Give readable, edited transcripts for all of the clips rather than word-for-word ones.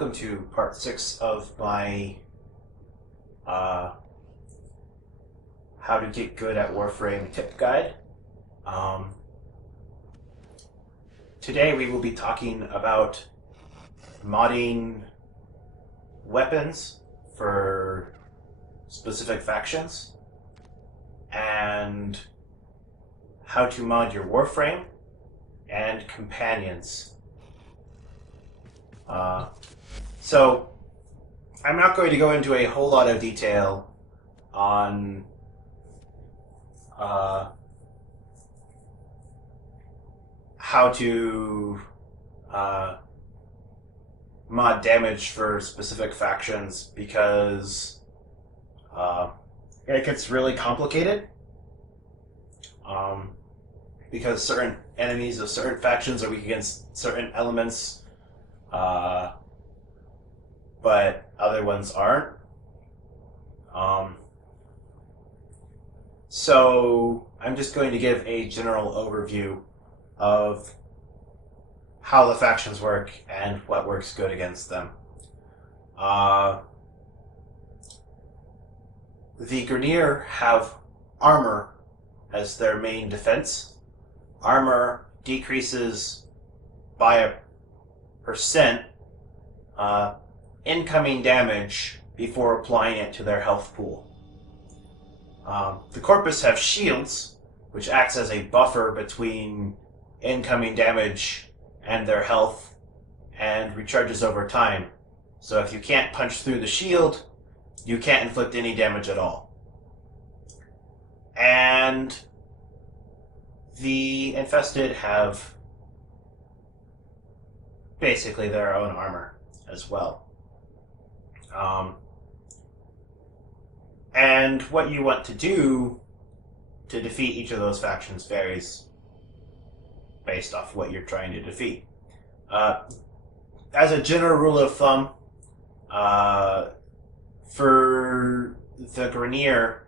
welcome to part 6 of my how to get good at Warframe tip guide. Um, Today we will be talking about modding weapons for specific factions and how to mod your Warframe and companions. So I'm not going to go into a whole lot of detail on how to mod damage for specific factions because it gets really complicated. Because certain enemies of certain factions are weak against certain elements, but other ones aren't. So I'm just going to give a general overview of how the factions work and what works good against them. The Grineer have armor as their main defense. Armor decreases by a percent incoming damage before applying it to their health pool. The Corpus have shields, which acts as a buffer between incoming damage and their health, and recharges over time. So if you can't punch through the shield, you can't inflict any damage at all. And the Infested have basically their own armor as well. And what you want to do to defeat each of those factions varies based off what you're trying to defeat. As a general rule of thumb, for the Grineer,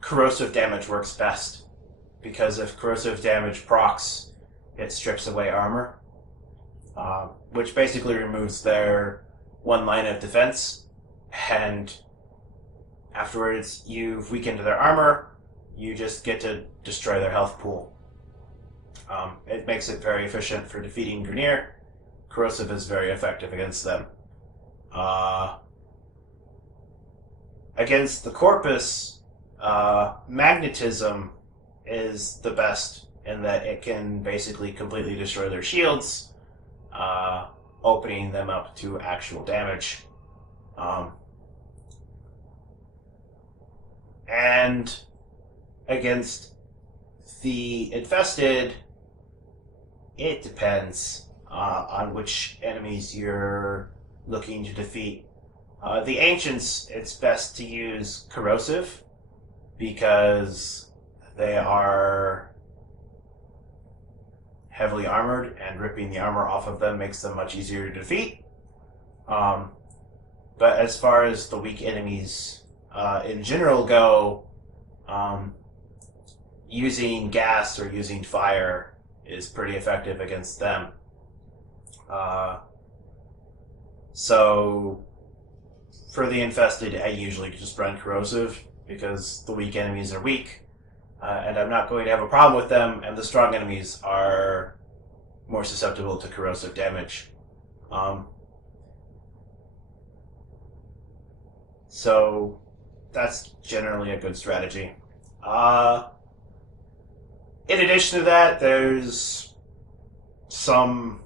corrosive damage works best, because if corrosive damage procs, it strips away armor, which basically removes their one line of defense, and afterwards you've weakened their armor, you just get to destroy their health pool. It makes it very efficient for defeating Grineer. Corrosive is very effective against them. Against the Corpus, magnetism is the best in that it can basically completely destroy their shields, opening them up to actual damage. And against the Infested, it depends on which enemies you're looking to defeat. The Ancients, it's best to use Corrosive because they are heavily armored, and ripping the armor off of them makes them much easier to defeat. But as far as the weak enemies in general go, using gas or using fire is pretty effective against them. So for the Infested, I usually just run Corrosive because the weak enemies are weak, and I'm not going to have a problem with them, and the strong enemies are more susceptible to corrosive damage. So that's generally a good strategy. In addition to that, there's some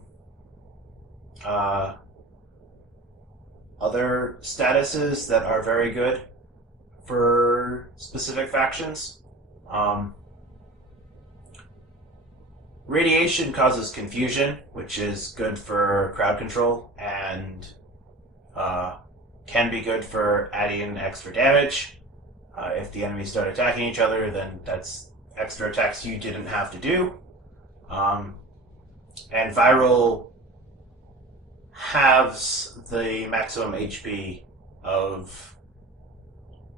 other statuses that are very good for specific factions. Radiation causes confusion, which is good for crowd control, and can be good for adding extra damage. If the enemies start attacking each other, then that's extra attacks you didn't have to do. And Viral halves the maximum HP of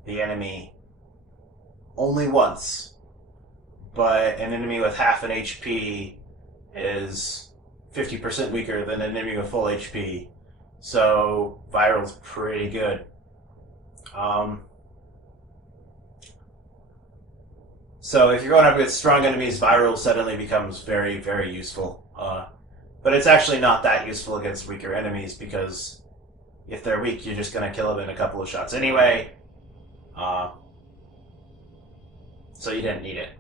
the enemy only once, but an enemy with half an HP is 50% weaker than an enemy with full HP. So viral's pretty good. So if you're going up against strong enemies, viral suddenly becomes very, very useful. But it's actually not that useful against weaker enemies, because if they're weak, you're just going to kill them in a couple of shots anyway. So you didn't need it.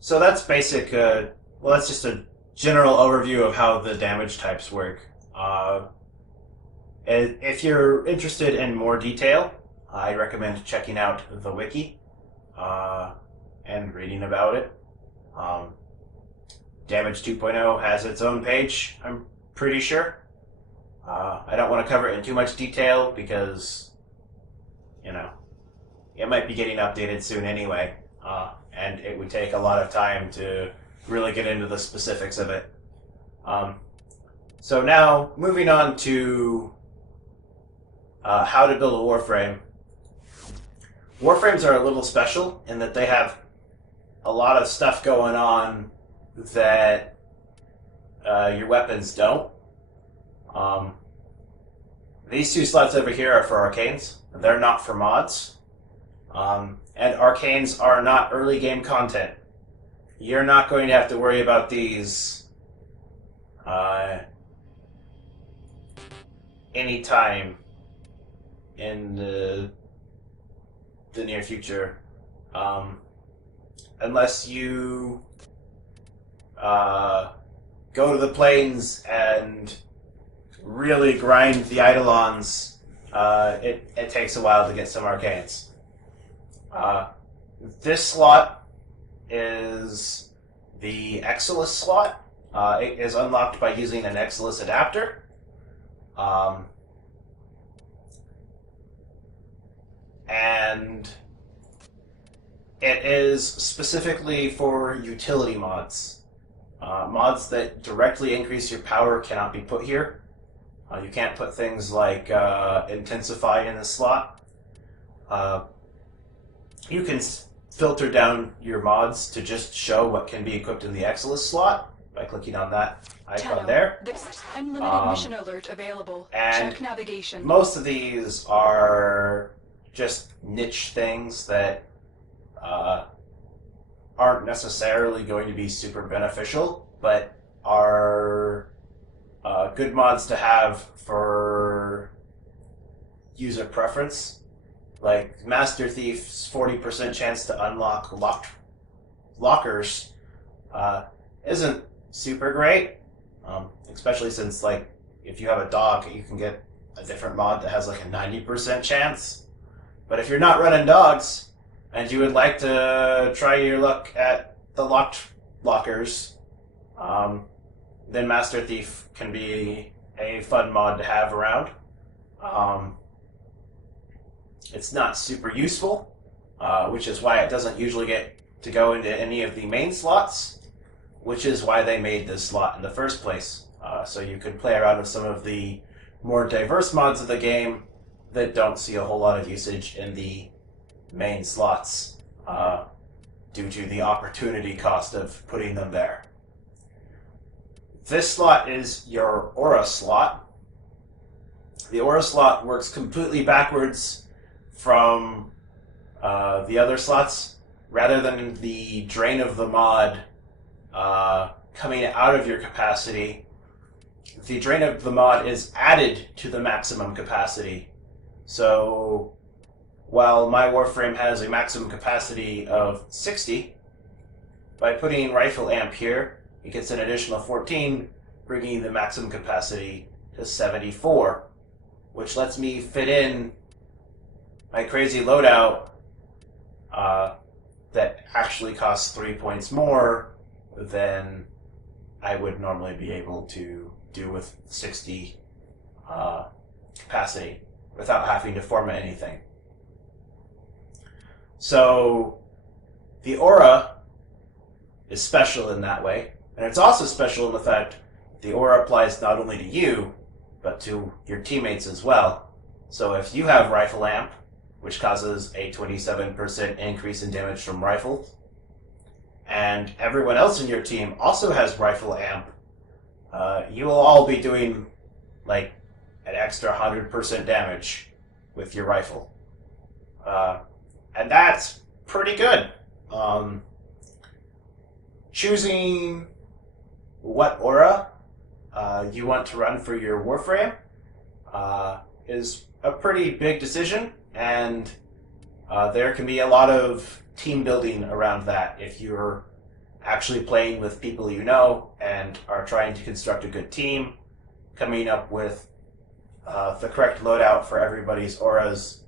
So that's basic. Well, that's just a general overview of how the damage types work. If you're interested in more detail, I recommend checking out the wiki and reading about it. Damage 2.0 has its own page, I'm pretty sure. I don't want to cover it in too much detail because, it might be getting updated soon anyway, and it would take a lot of time to really get into the specifics of it. So now, moving on to how to build a Warframe. Warframes are a little special in that they have a lot of stuff going on that your weapons don't. These two slots over here are for arcanes. They're not for mods. And arcanes are not early game content. You're not going to have to worry about these anytime in the near future. Unless you go to the plains and really grind the Eidolons, it takes a while to get some arcanes. This slot is the Exilus slot. It is unlocked by using an Exilus adapter. And it is specifically for utility mods. Mods that directly increase your power cannot be put here. You can't put things like Intensify in this slot. You can filter down your mods to just show what can be equipped in the Exilus slot by clicking on that icon there. Unlimited mission alert available. And check navigation. Most of these are just niche things that aren't necessarily going to be super beneficial, but are good mods to have for user preference. Like Master Thief's 40% chance to unlock lockers isn't super great, especially since, like, if you have a dog, you can get a different mod that has like a 90% chance. But if you're not running dogs and you would like to try your luck at the locked lockers, then Master Thief can be a fun mod to have around. It's not super useful, which is why it doesn't usually get to go into any of the main slots, which is why they made this slot in the first place. So you could play around with some of the more diverse mods of the game that don't see a whole lot of usage in the main slots due to the opportunity cost of putting them there. This slot is your Aura slot. The Aura slot works completely backwards from the other slots. Rather than the drain of the mod coming out of your capacity, the drain of the mod is added to the maximum capacity. So while my Warframe has a maximum capacity of 60, by putting Rifle Amp here, it gets an additional 14, bringing the maximum capacity to 74, which lets me fit in my crazy loadout that actually costs 3 points more than I would normally be able to do with 60 capacity without having to format anything. So the Aura is special in that way, and it's also special in the fact the Aura applies not only to you, but to your teammates as well. So if you have Rifle Amp, which causes a 27% increase in damage from rifles. And everyone else in your team also has rifle amp. You will all be doing like an extra 100% damage with your rifle. And that's pretty good. Choosing what aura you want to run for your Warframe is a pretty big decision, and there can be a lot of team building around that if you're actually playing with people you know and are trying to construct a good team. Coming up with the correct loadout for everybody's auras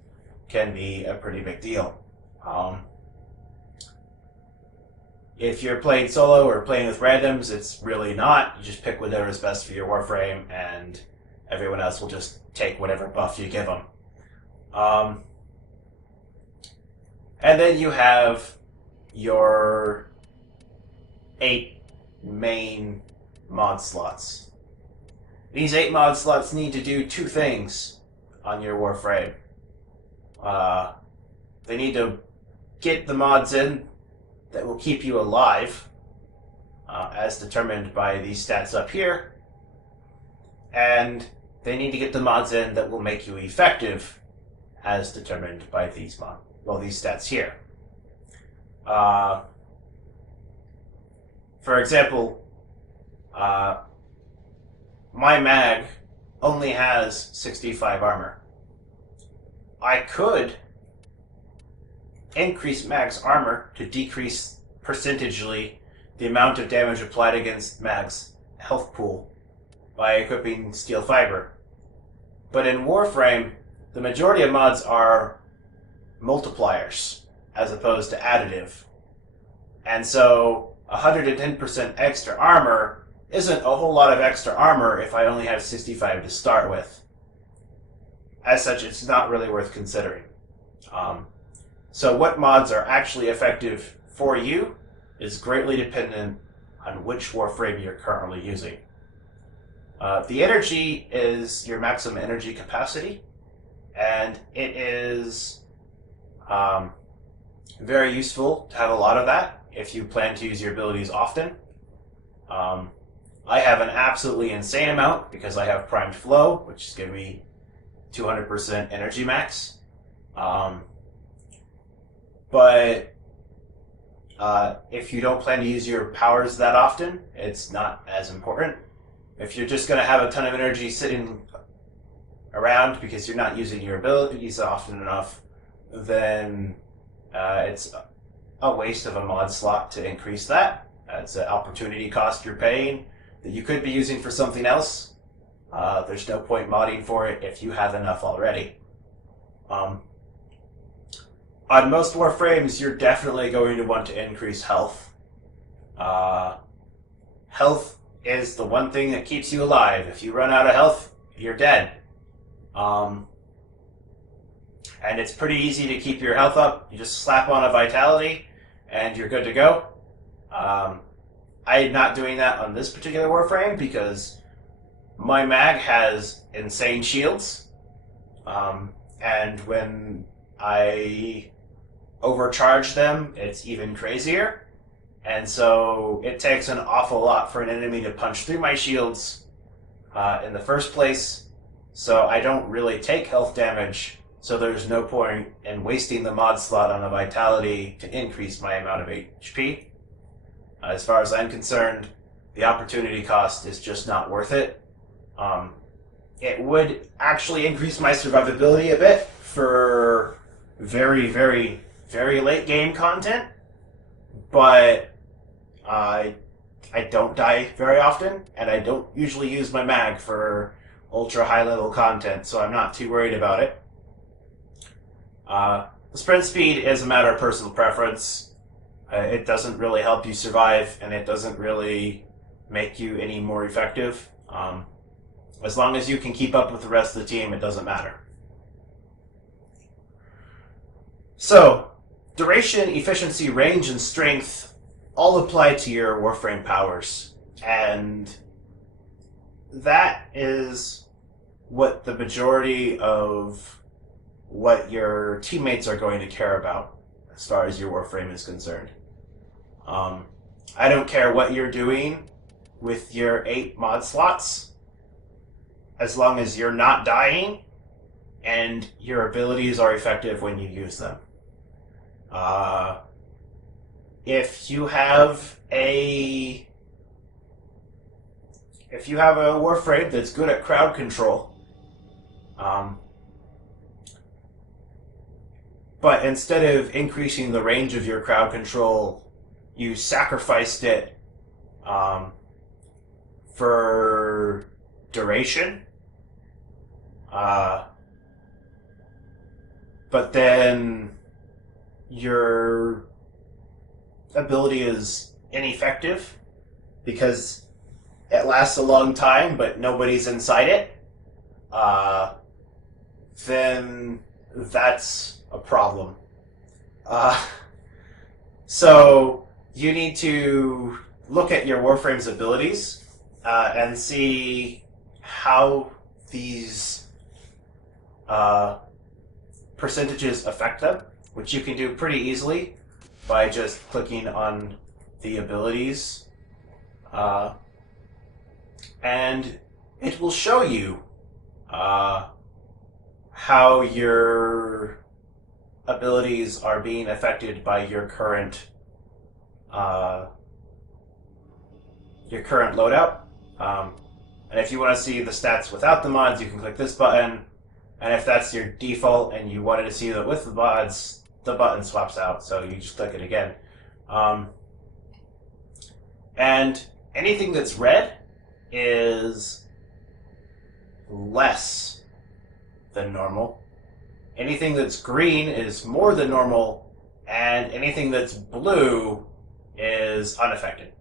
can be a pretty big deal. If you're playing solo or playing with randoms, it's really not. You just pick whatever's best for your Warframe, and everyone else will just take whatever buff you give them. And then you have your 8 main mod slots. These 8 mod slots need to do 2 things on your Warframe. They need to get the mods in that will keep you alive, as determined by these stats up here, and they need to get the mods in that will make you effective, as determined by these these stats here. For example, my mag only has 65 armor. I could increase mag's armor to decrease percentagely the amount of damage applied against mag's health pool by equipping steel fiber. But in Warframe, the majority of mods are multipliers as opposed to additive. And so 110% extra armor isn't a whole lot of extra armor if I only have 65 to start with. As such, it's not really worth considering. So what mods are actually effective for you is greatly dependent on which Warframe you're currently using. The energy is your maximum energy capacity, and it is very useful to have a lot of that if you plan to use your abilities often. I have an absolutely insane amount because I have primed flow, which is giving me 200% energy max. But if you don't plan to use your powers that often, it's not as important. If you're just going to have a ton of energy sitting around because you're not using your abilities often enough, then it's a waste of a mod slot to increase that. It's an opportunity cost you're paying that you could be using for something else. There's no point modding for it if you have enough already. On most Warframes, you're definitely going to want to increase health. Health is the one thing that keeps you alive. If you run out of health, you're dead. And it's pretty easy to keep your health up. You just slap on a vitality, and you're good to go. I'm not doing that on this particular Warframe because my mag has insane shields. And when I overcharge them, it's even crazier. And so it takes an awful lot for an enemy to punch through my shields in the first place. So I don't really take health damage, so there's no point in wasting the mod slot on a vitality to increase my amount of HP. As far as I'm concerned, the opportunity cost is just not worth it. It would actually increase my survivability a bit for very, very, very late game content, but I don't die very often, and I don't usually use my mag for ultra high level content, so I'm not too worried about it. The sprint speed is a matter of personal preference. It doesn't really help you survive, and it doesn't really make you any more effective. As long as you can keep up with the rest of the team, it doesn't matter. So, duration, efficiency, range, and strength all apply to your Warframe powers. And that is what the majority of what your teammates are going to care about as far as your Warframe is concerned. I don't care what you're doing with your 8 mod slots, as long as you're not dying and your abilities are effective when you use them. If you have a Warframe that's good at crowd control, but instead of increasing the range of your crowd control, you sacrificed it for duration, but then your ability is ineffective because it lasts a long time, but nobody's inside it, then that's a problem. So you need to look at your Warframe's abilities and see how these percentages affect them, which you can do pretty easily by just clicking on the abilities. And it will show you how your abilities are being affected by your current loadout. And if you want to see the stats without the mods, you can click this button. And if that's your default and you wanted to see that with the mods, the button swaps out, so you just click it again. And anything that's red is less than normal. Anything that's green is more than normal, and anything that's blue is unaffected.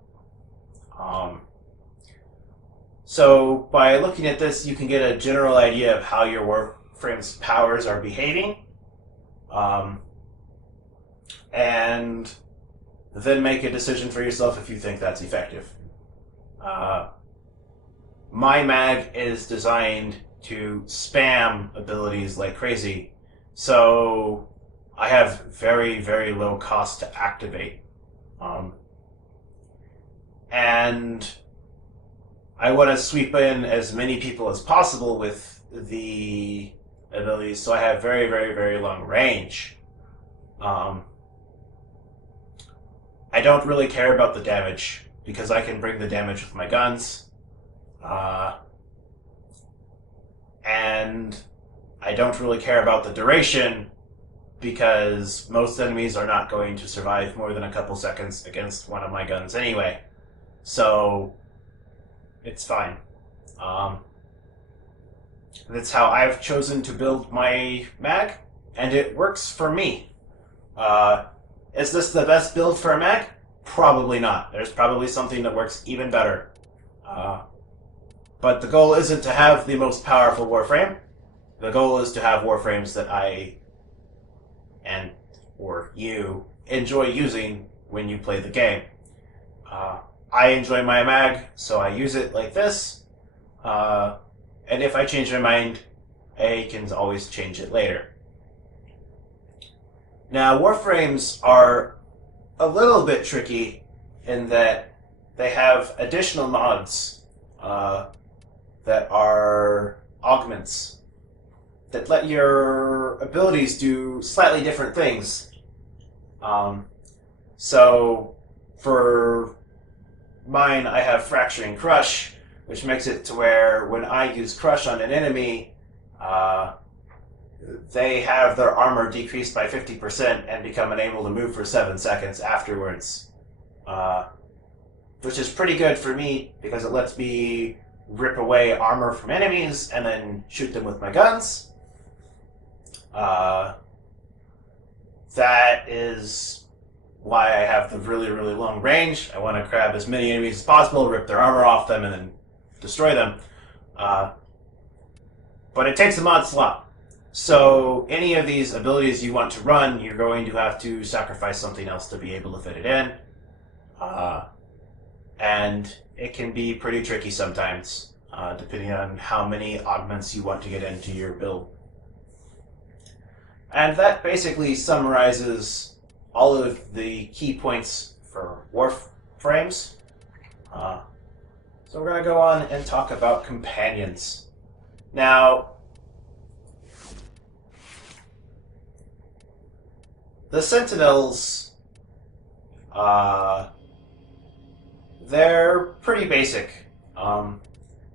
So by looking at this, you can get a general idea of how your Warframe's powers are behaving, and then make a decision for yourself if you think that's effective. My mag is designed to spam abilities like crazy, so I have very, very low cost to activate. And I want to sweep in as many people as possible with the abilities, so I have very, very, very long range. I don't really care about the damage, because I can bring the damage with my guns. And I don't really care about the duration, because most enemies are not going to survive more than a couple seconds against one of my guns anyway. So it's fine. That's how I've chosen to build my mag, and it works for me. Is this the best build for a mag? Probably not. There's probably something that works even better. But the goal isn't to have the most powerful Warframe. The goal is to have Warframes that I or you enjoy using when you play the game. I enjoy my mag, so I use it like this. And if I change my mind, I can always change it later. Now, Warframes are a little bit tricky in that they have additional mods that are augments that let your abilities do slightly different things. So for mine, I have Fracturing Crush, which makes it to where when I use Crush on an enemy, they have their armor decreased by 50% and become unable to move for 7 seconds afterwards. Which is pretty good for me, because it lets me rip away armor from enemies and then shoot them with my guns. That is why I have the really, really long range. I want to grab as many enemies as possible, rip their armor off them, and then destroy them. But it takes a mod slot. So any of these abilities you want to run, you're going to have to sacrifice something else to be able to fit it in. And it can be pretty tricky sometimes, depending on how many augments you want to get into your build. And that basically summarizes all of the key points for Warframes. Uh, so we're going to go on and talk about companions. Now, the Sentinels, they're pretty basic.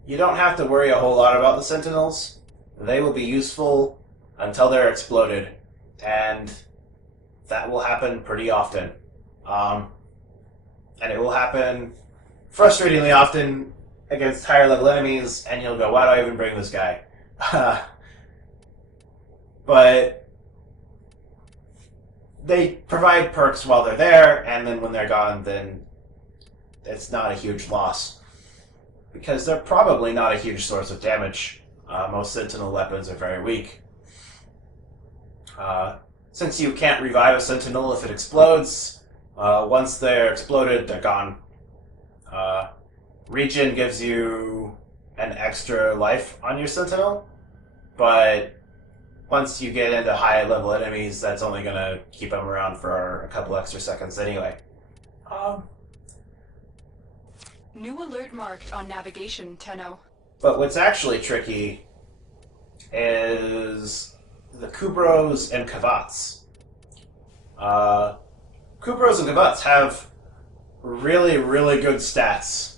You don't have to worry a whole lot about the Sentinels. They will be useful until they're exploded, and that will happen pretty often. And it will happen frustratingly often against higher level enemies, and you'll go, why do I even bring this guy? But they provide perks while they're there, and then when they're gone, then it's not a huge loss. Because they're probably not a huge source of damage. Most Sentinel weapons are very weak. Since you can't revive a Sentinel if it explodes, once they're exploded, they're gone. Regen gives you an extra life on your Sentinel, but once you get into high level enemies, that's only going to keep them around for a couple extra seconds anyway. New alert marked on navigation, Tenno. But what's actually tricky is the Kubros and Kavats. Kubros and Kavats have really, really good stats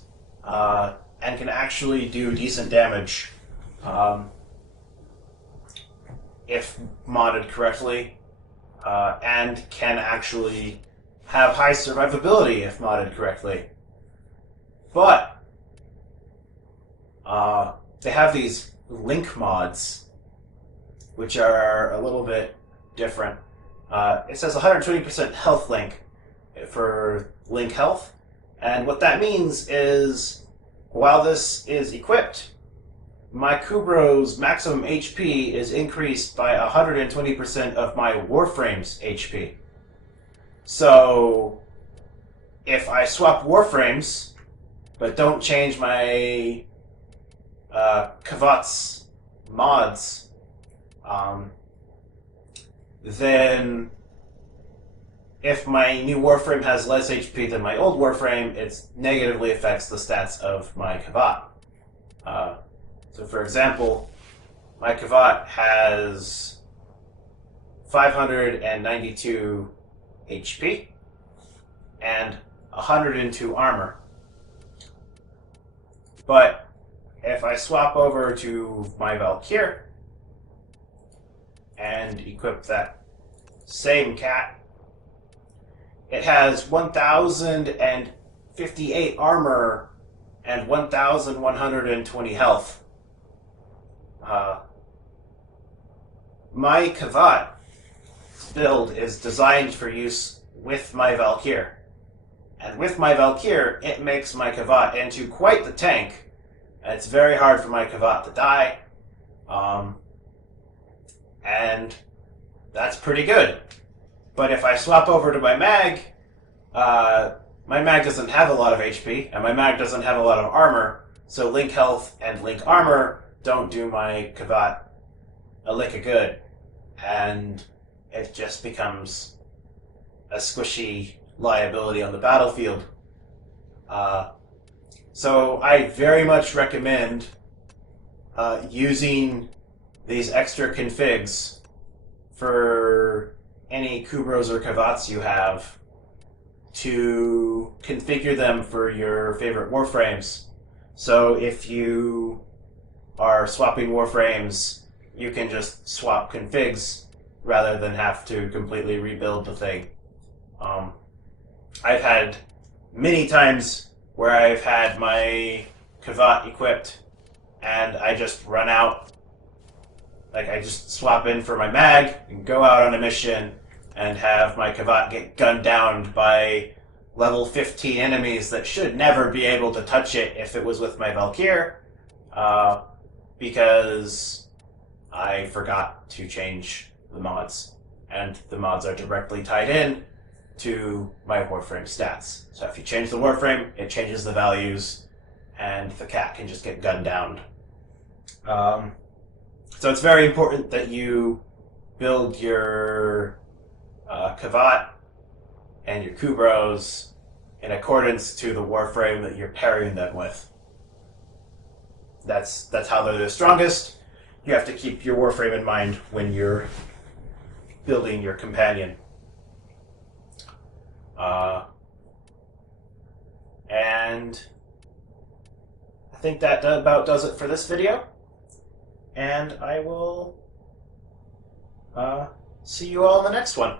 and can actually do decent damage if modded correctly, and can actually have high survivability if modded correctly. But they have these link mods, which are a little bit different. It says 120% health link for link health, and what that means is while this is equipped, my Kubro's maximum HP is increased by 120% of my Warframe's HP. So if I swap Warframes but don't change my Kavat's mods, then if my new Warframe has less HP than my old Warframe, it negatively affects the stats of my Kavat. So for example, my Kavat has 592 HP and 102 armor. But if I swap over to my Valkyr and equip that same cat, it has 1,058 armor and 1,120 health. My Kavat build is designed for use with my Valkyr. And with my Valkyr, it makes my Kavat into quite the tank. It's very hard for my Kavat to die. And that's pretty good. But if I swap over to my mag doesn't have a lot of HP, and my mag doesn't have a lot of armor, so link health and link armor don't do my Kavat a lick of good. And it just becomes a squishy liability on the battlefield. So I very much recommend using these extra configs for any Kubros or Kavats you have to configure them for your favorite Warframes. So if you are swapping Warframes, you can just swap configs rather than have to completely rebuild the thing. I've had many times where I've had my Kavat equipped and I just run out. Like, I just swap in for my mag and go out on a mission and have my Kavat get gunned down by level 15 enemies that should never be able to touch it if it was with my Valkyr, because I forgot to change the mods. And the mods are directly tied in to my Warframe stats. So if you change the Warframe, it changes the values, and the cat can just get gunned down. So it's very important that you build your Kavat and your Kubros in accordance to the Warframe that you're pairing them with. That's how they're the strongest. You have to keep your Warframe in mind when you're building your companion. And I think that about does it for this video. And I will see you all in the next one.